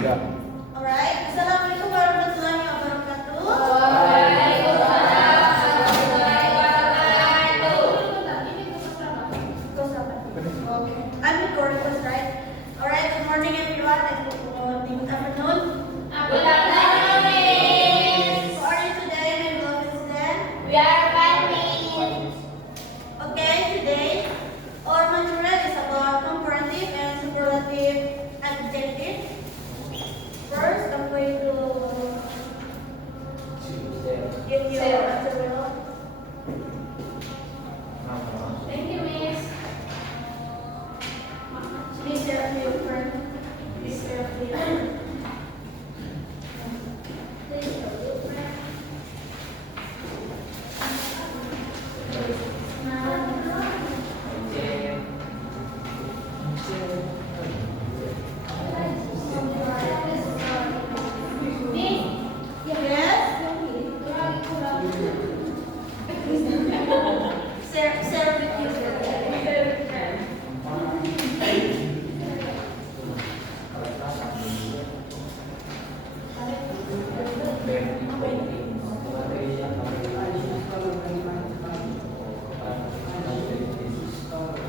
Alright, Assalamualaikum warahmatullahi wabarakatuh. I'm recording this, right? Alright, good morning everyone and good afternoon. Good afternoon, Miss. How are you today, my beloved students? We are fine, Miss. Okay, today our material is about comparative and superlative adjective. First, I'm going to give you your answer below. Thank you, Miss. Please share with your friend. Please share with your friend. Please share with your friend.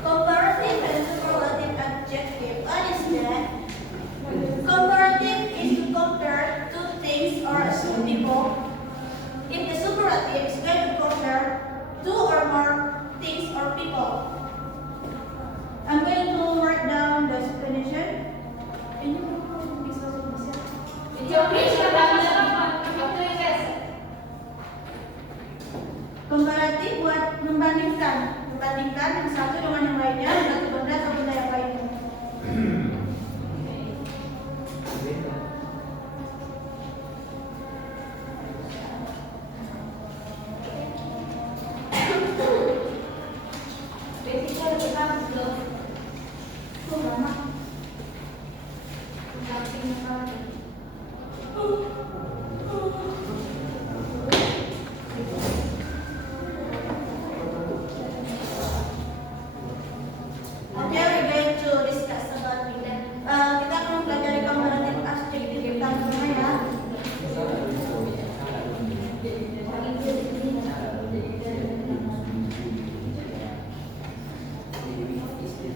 Comparative and superlative adjective. What is that? Comparative is to compare two things or two people. If the superlative is going to compare two or more things or people. I'm going to write down the explanation. Komparatif buat membandingkan yang satu dengan yang lainnya, satu benda atau benda yang lainnya.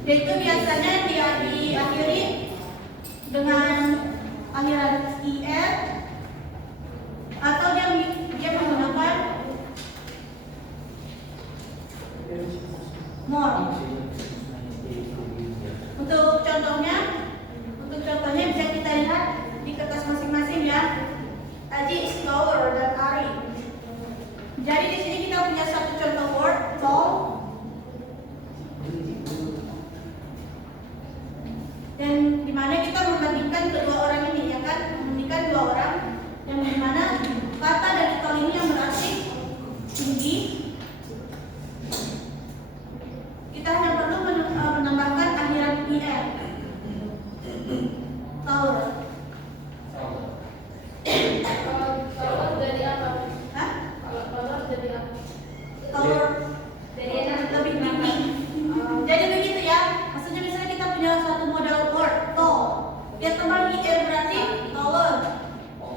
Yaitu biasanya dia diakhiri dengan akhiran IR atau dia menggunakan more. Untuk contohnya bisa kita lihat di kertas masing-masing ya. Aji is taller than Ari. Jadi di sini kita punya satu contoh word tall. Dan dimana kita membandingkan kedua orang ini, ya kan? Membandingkan dua orang yang dimana kata dari tol ini yang berarti tinggi. Kita hanya perlu menambahkan akhiran IR. Taller. Taller dari apa? Hah? Taller dari apa? Taller dari yang lebih tinggi. Jadi begitu ya. Maksudnya misalnya kita punya suatu model word tall, dia tambah IR berarti taller.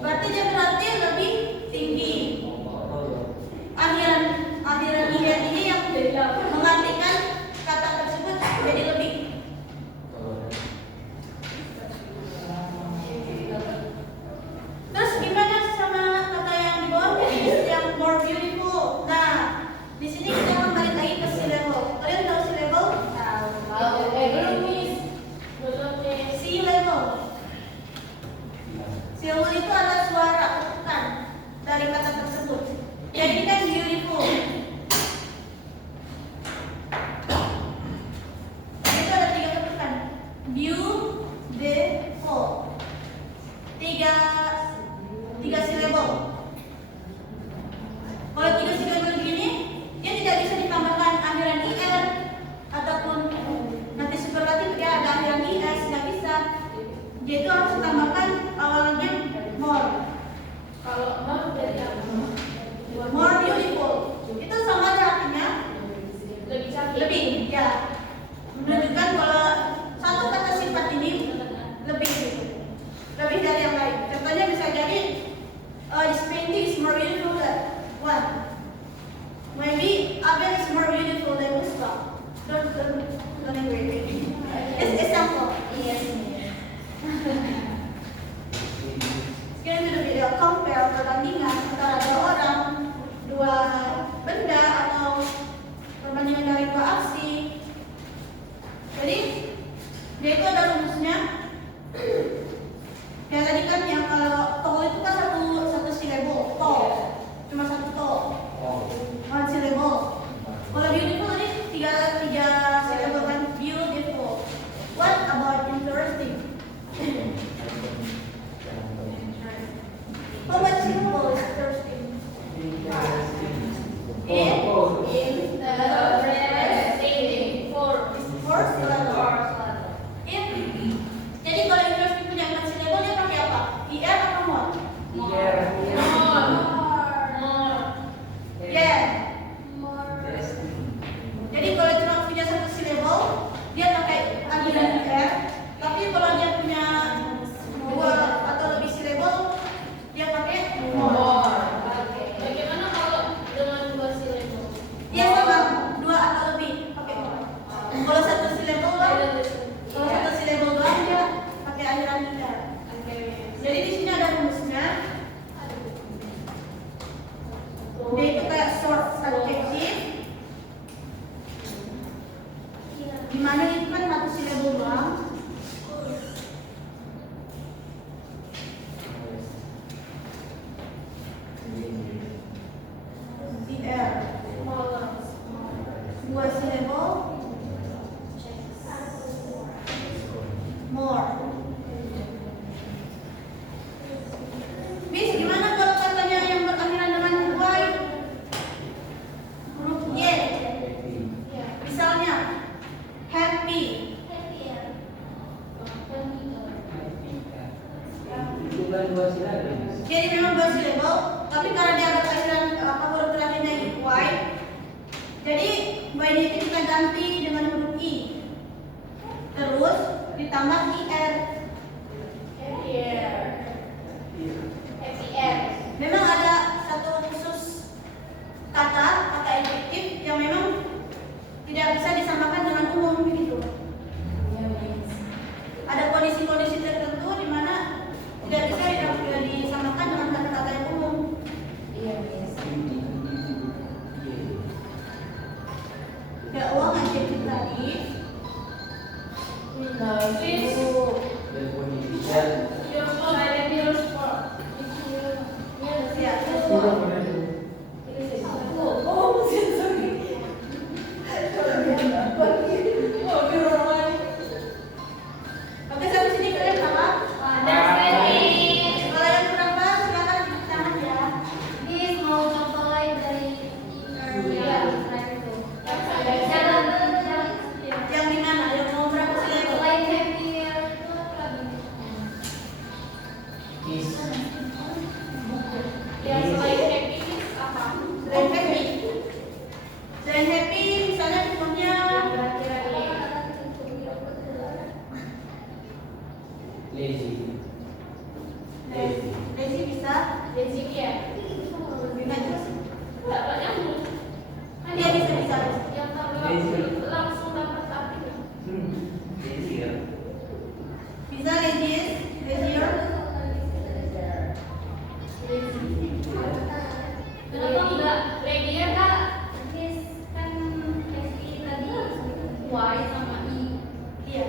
Berarti dia berarti lebih tinggi. Akhiran IR ini yang mengartikan kata tersebut jadi lebih. Terus gimana sama kata yang di bawah yang more beautiful? Nah, di sini kita akan balik lagi ke sea level. Kalian tahu sea level? Sea level. Sea level itu adalah suara ketukan dari kata tersebut. Jadi kan beautiful. Itu ada 3 ketukan. Beautiful. Tiga silabel. Kalau 3 silabel begini, dia tidak bisa ditambahkan akhiran IR ataupun nanti superlatif dia ada akhiran IS, nggak bisa. Dia itu harus ditambahkan awalnya more. Kalau more jadi apa? More beautiful. Itu sama ada artinya lebih cantik. Lebih, ya. Menunjukkan kalau satu kata sifat ini lebih dari One. Maybe Abel is more beautiful than Gustav. Don't agree. It's example. Yes. Sekarang itu video compare perbandingan antara dua orang, dua benda atau perbandingan dari dua aksi. Jadi dia itu ada rumusnya. Ya tadi kan yang kalau tol itu kan satu silabel, tol cuma satu tol, one silabel. Kalau beautiful tadi tiga silabel kan, beautiful. What about interesting? How much syllable is interesting? Four syllable. Jadi kalau interesting punya empat syllable dia pakai apa? IR atau more? Yeah. Jadi kalau cuma punya satu syllable dia pakai I dan IR. Tapi kalau dia punya dua atau lebih syllable dia pakai more. Bagaimana kalau dengan dua silabel? Dia sama dua atau lebih pakai more. Kalau satu syllable doang dia pakai akhiran IR. Jadi di sini ada rumusnya. Dia itu kayak short adjective. Dimana itu kan satu syllable doang. IR. Dua syllable. More. Miss, gimana kalau katanya yang berakhiran dengan Y? Huruf Y. Misalnya, happy. Jadi memang dua syllable, tapi karena dia ada akhiran huruf terakhirnya Y, jadi Y itu kita ganti dengan huruf I. Terus ditambah IR. Memang ada satu khusus kata adjektif yang memang tidak bisa disamakan dengan umum begitu. Ada kondisi-kondisi tertentu di mana tidak bisa disamakan dengan kata-kata yang umum. Ya, uang adjektif tadi. Oke, sampai sini kalian paham? Kalau yang kurang paham silakan tulis tangan ya. Mau contoh lain dari Yang di mana? Yang mau berapa syllable? selain happy itu ya selain happy apa? Selain happy, misalnya contohnya lazy bisa. Lazy ya. Enggak banyak. Dia bisa. Yang langsung dapat arti. Bisa lazier. Kenapa enggak lazy kak? Kan happy tadi Y sama I. Iya.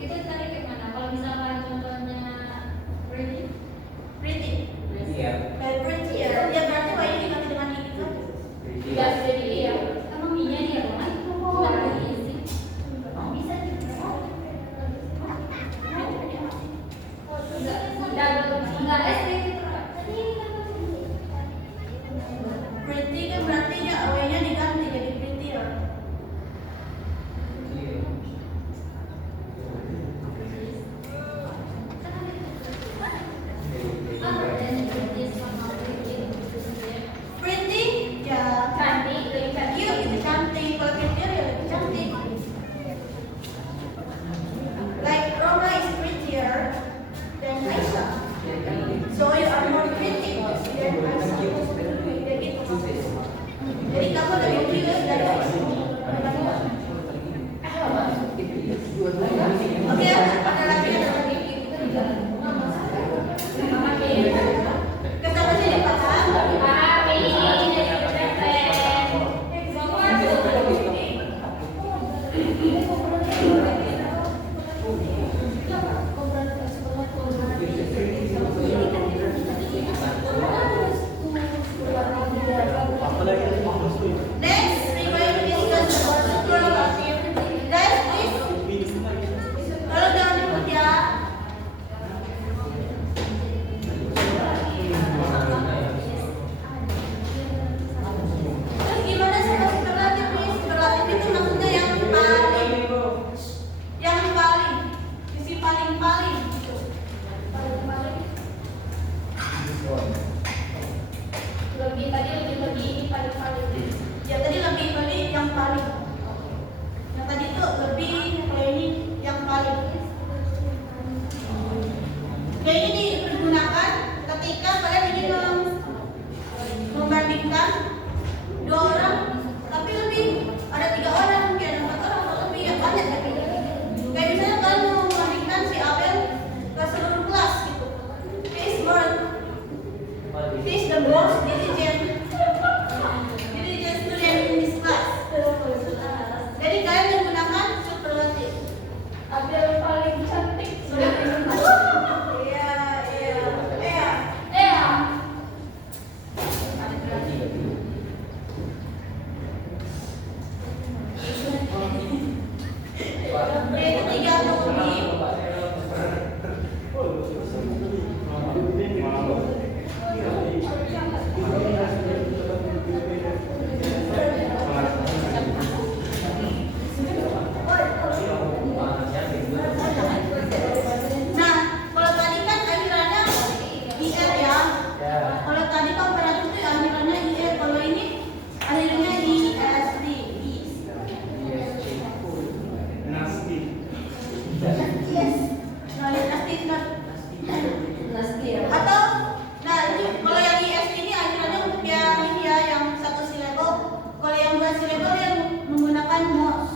Itu tadi kayak mana? Kalau misalkan contohnya pretty. Kayak Pretty ya. Dia berarti Y ini diganti dengan I gitu. Enggak jadi iya. Emang minyak dia kan? Bukan easy. Bisa juga. Enggak SD. Pretty kan berarti ya Y-nya diganti jadi prettier. Pretty ya Cantik, lebih cantik. cute gitu, cantik. Kalau prettier ya lebih cantik. Like Roma is prettier than Aisyah. So you are more pretty than Aisyah. Ya gitu. aku lebih curious dari Oke, ada lagi. Kesama sini paham? Next, we're going to discuss about superlative. Guys, please. Tolong jangan ribut ya. Terus gimana sama superlatif nih? Superlatif itu maksudnya yang paling, isi paling gitu. Lebih tadi ini paling. Ya tadi lebih yang paling. Yang tadi tuh lebih, kalau ini yang paling. Ya ini digunakan ketika kalian ingin membandingkan dua orang, tapi lebih ada 3 orang, mungkin ada 4 orang atau lebih yang banyak gitu. Kayak misalnya kalian mau membandingkan si Abel ke seluruh kelas gitu. He is the most diligent student in this class. Jadi kalian menggunakan superlatif. Abel paling cantik. Iya. Yang ketiga Tobi. Nah, kalau tadi kan akhirannya IR ya. Kalau tadi komparatif itu akhirannya IR, kalau ini akhirannya ISD. Yes. Nah, ISD not. Atau, nah ini kalau yang ISD ini akhirannya untuk yang ini ya, yang satu silabel. Kalau yang 2 silabel yang menggunakan MOS.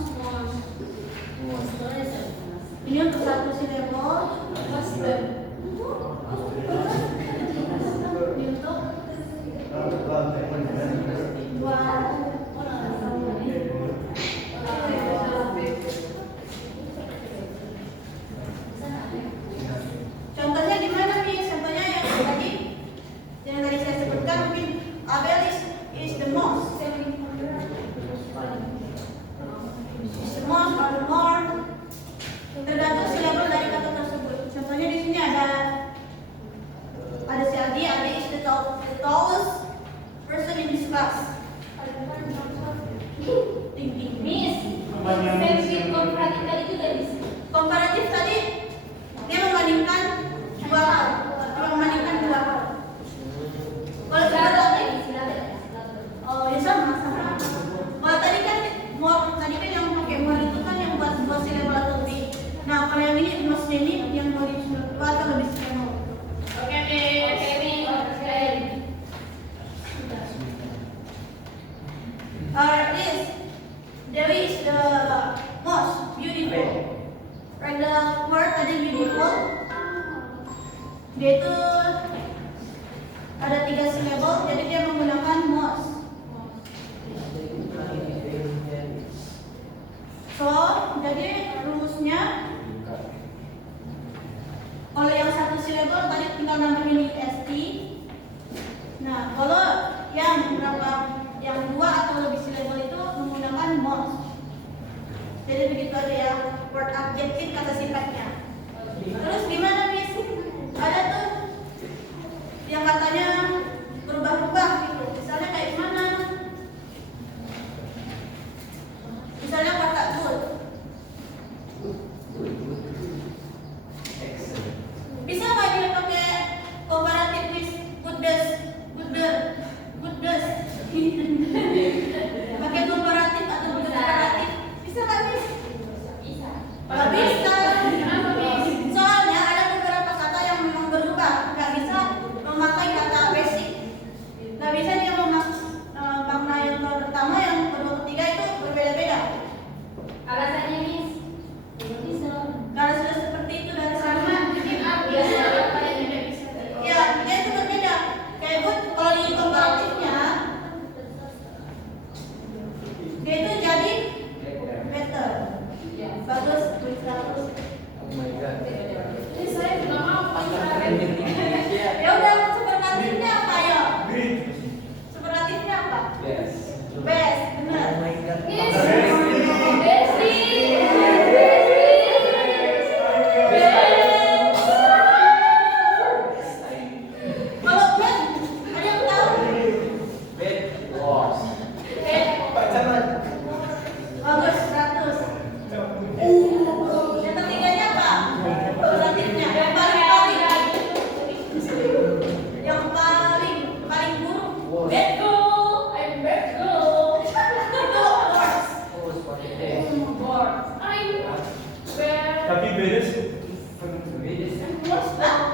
Ini untuk satu silabel. Ini untuk 2. Contohnya di mana nih? Contohnya yang tadi saya sebutkan, mungkin Abel is the most. Is the most or the more. Tergantung silabel dari kata tersebut. Contohnya di sini ada si Adi. Adi is the tallest person in this class. Tinggi. Miss, versi komparatif tadi juga bisa. Komparatif tadi dia membandingkan dua hal. Kalau superlatif, oh ya sama. Kalau tadi kan yang pakai more itu kan yang buat 2 silabel atau lebih. Nah kalau yang ini most ini yang mau di 2 atau lebih silabel. Oke, This Dewi is the most beautiful. Right, the word tadi beautiful. Dia itu ada 3 silabel, jadi dia menggunakan most. So, jadi rumusnya kalau yang satu silabel tadi tinggal nambahin ST. Nah, kalau yang berapa? Yang 2 atau lebih silabel itu menggunakan most. Jadi begitu aja ya, word adjektif kata sifatnya. Terus gimana Miss? Ada tuh yang katanya berubah-ubah gitu. Misalnya kayak gimana? Misalnya kata good. Bisa nggak dia pakai komparatif with goodness? Pakai komparatif atau komparatif? Bisa nggak Miss? bisa. Kalau bisa. Soalnya ada beberapa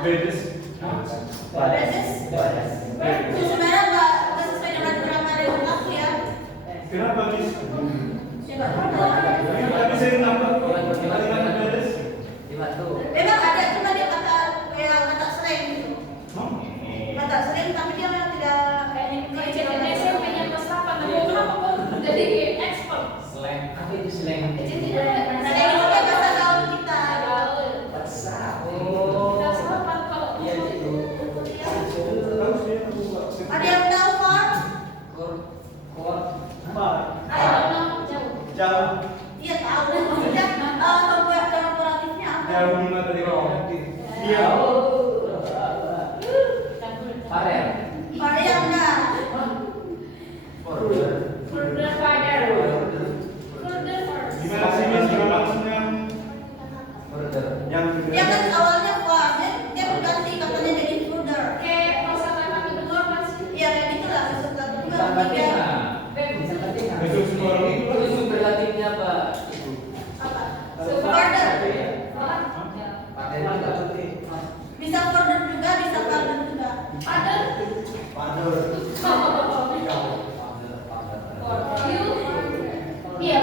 Bedes. Sebenarnya nggak sesuai dengan grammatik aku ya. Kenapa guys? Ya nggak apa-apa. Tapi saya kenapa? Kalimat bedes. Memang ada, cuma dia kata kayak kata slang gitu. Hah? Kata slang tapi dia tidak Kayak jadi SMP-nya kelas 8, tapi kenapa kok jadi ekspor? Jadi tidak ada yang pakai bahasa gaul kita. kelas 8 kalau Ada yang tahu kok? Jauh. Iya tahu. Maksudnya korporatifnya apa? Jauh di mata dari korporatif. Dia. Varian enggak? further father. Gimana sih Miss? Kalau maksudnya yang Dia kan awalnya kuat, dia berganti katanya jadi further. Kayak kosakata kedua apa sih? Iya kayak gitulah maksud kata juga ketiga. besok semua orang itu Apa? Further. Bisa further juga, bisa further juga. Ada. Iya.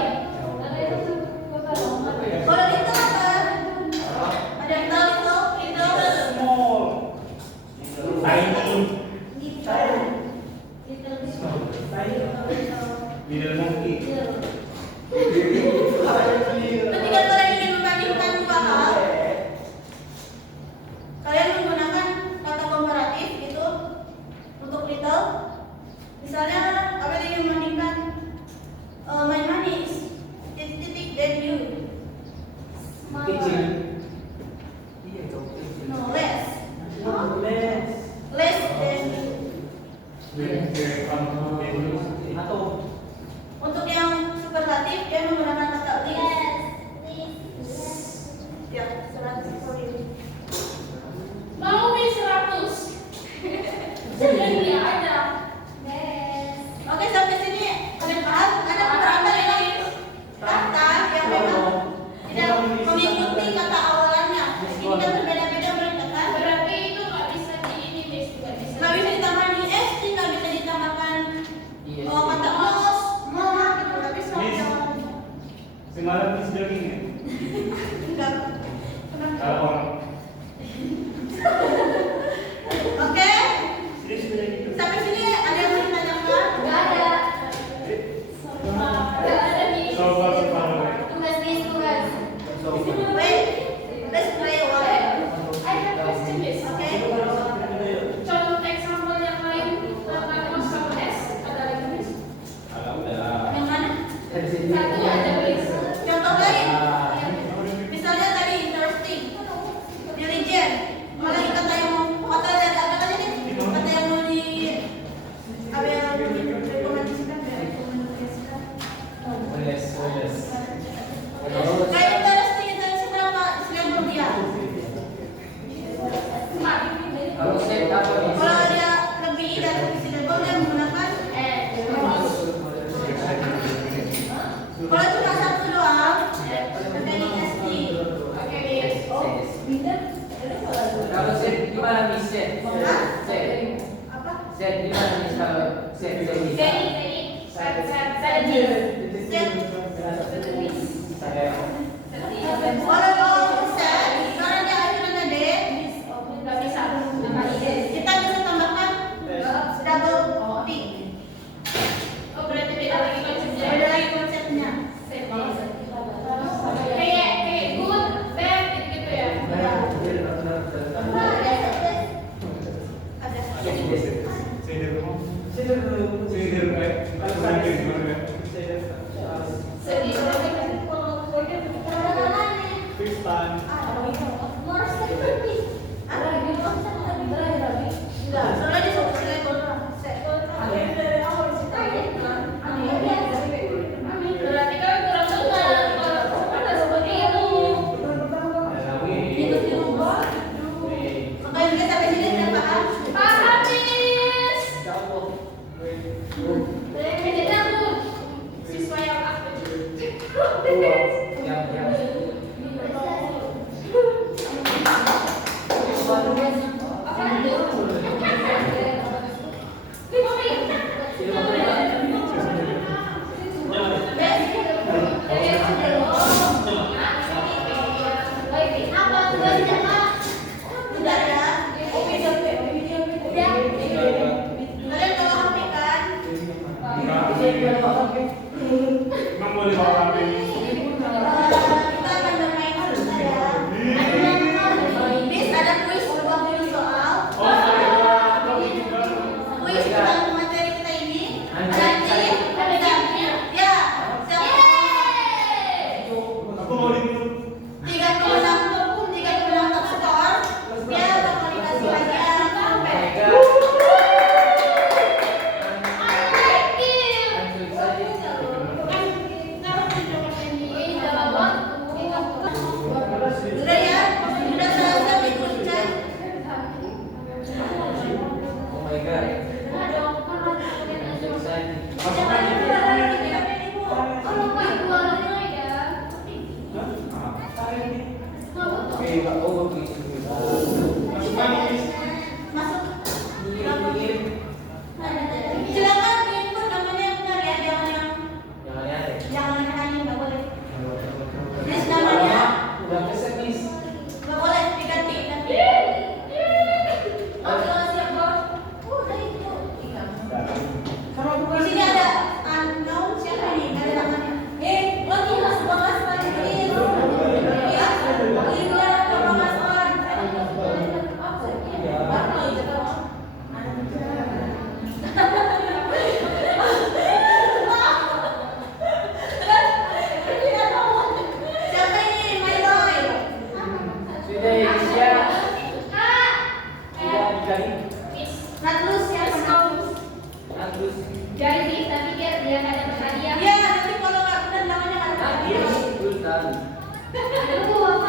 Kalau itu apa? Ada yang tahu itu? small. Tiny. Little monkey. Ketika kalian ingin membandingkan dua hal, kalian menggunakan kata komparatif gitu untuk little. Misalnya kalian ingin membandingkan my money is titik than you. No less. Less than you. Untuk yang superlatif dia menggunakan kata less. Ya, 100 sorry. Mau beli 100. Jangan dia ada. Oke, sampai sini kalian paham? Ada beberapa yang kata yang memang tidak mengikuti kata awalannya. Ini kan berbeda-beda mereka kan? Berarti itu nggak bisa di ini, Miss. Nggak bisa. Nggak bisa ditambahkan IST, nggak bisa ditambahkan kata mos, gitu. Nggak bisa. Semalam Miss jogging ya? Enggak. Kalau orang. Oke, Sini sudah gitu. sampai sini ada yang mau ditanyakan? Nggak ada. Nggak ada, Miss. So far so far. Tugas, Miss, tugas. Wait, let's play a while. I have question, Miss. Oke. Contoh example yang lain kata mos sama S ada lagi, Miss. Yang mana? Satu ada, Miss. Contoh lain. Misalnya tadi interesting, diligent. Malah kata yang mau kata yang apa tadi nih? Kata yang mau di apa yang direkomendasikan? Kayak interesting itu berapa? 90 rupiah. Kalau dia lebih dari syllable dia menggunakan kalau cuma satu doang, pakai IST. Oke, Miss. Kalau set gimana Miss? Set. Apa? Set gimana Miss kalau set set Miss? Saya Miss. Saya Kalau mau set, karena dia akhirnya D, Nggak bisa. Nama ide. kita bisa tambahkan double T. Oh, berarti beda lagi konsepnya. Beda lagi konsepnya. Kayak good, bad gitu ya. Ada. Saya dari rumah. Saya dari baik. Aku sampai di mana? Sedih banget kan. Fix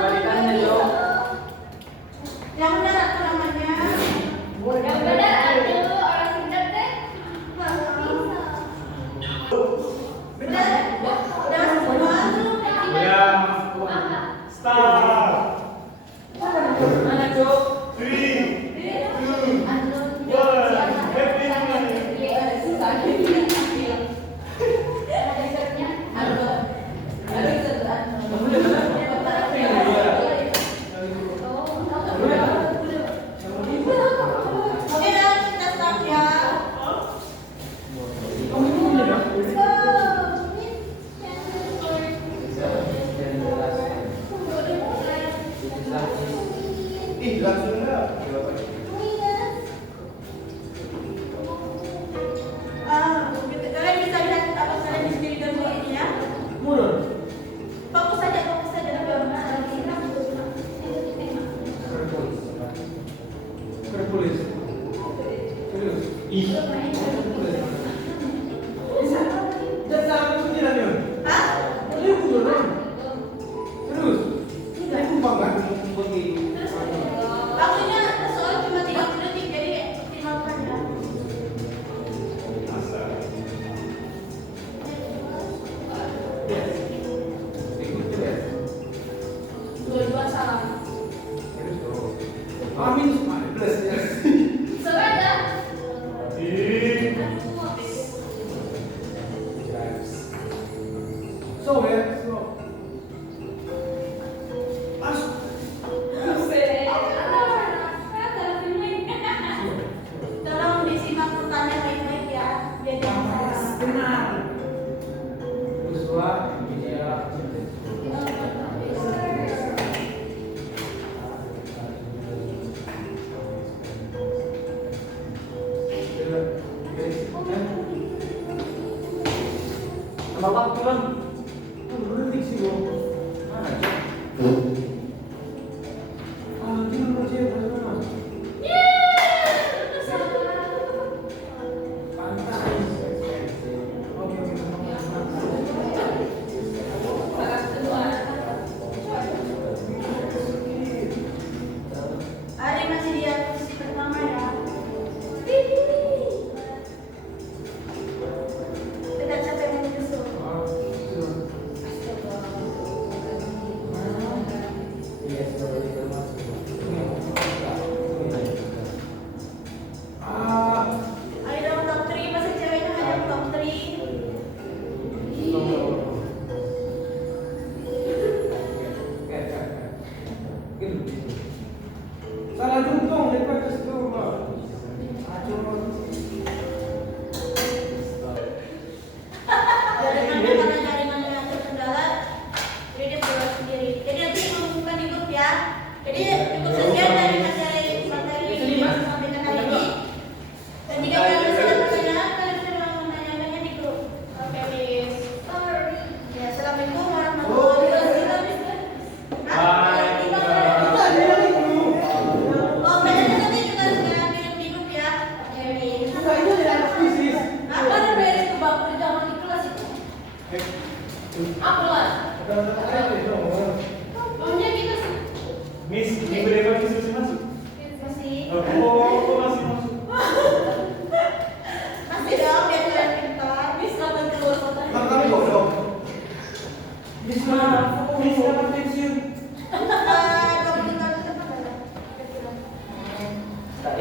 Kebalikannya dong. Yang benar apa namanya? Yang benar atuh orang Sunda teh. Benar? Udah semua? Ya. Start. Mana Cuk? 3, 2, 1. Happy New Year. Kamu udah benar? Oke, kita start ya. Ih, langsung enggak? Kalian bisa lihat apa kalian di sini gambar ini ya? Fokus saja di gambar. Tertulis. Serius. Ih. Jangan sampai kepikiran ya. Hah? Ini beneran. Terus. Ini kumpang kan? Waktunya soal cuma 30 detik, jadi optimalkan ya. Dua-dua salam. Amin. Plus ya. Sepeda. Ih. So ya. So. Masuk. Tolong disimak pertanyaan baik-baik ya, biar jangan salah. Benar. Uswa, ya. Sama waktu kan? Berhenti sih gua. Mana Cuk? Ah, dia aja benar. Pantai. Oke, Ari masih di posisi pertama ya. Kita siapa yang menyusul? Ari dong top 3, masa ceweknya nggak ada top 3? Salah juntung daripada situ, Mbak. Jaringannya karena jaringannya yang terkendala, jadi dia keluar sendiri. Jadi nanti bukan di grup ya. Jadi ikut saja dari materi sampai hari ini. Dan jika kalian masih ada pertanyaan, kalian bisa menanyakannya di grup. Oke, Miss. Ya, assalamualaikum warahmatullahi wabarakatuh. Oh, bedanya nanti juga saya kirim di grup ya. Oke, Miss. Apa ada beres ke bangku jangan di kelas itu? Apa lah? Maunya gitu sih. Miss, minggu depan masih masuk? Masih. Oh, masih masuk. Masih dong, biar kalian pintar. Miss kapan keluar kotanya? Nonton bodoh. Miss kapan pensiun? 20 tahun ke depan ada. Tak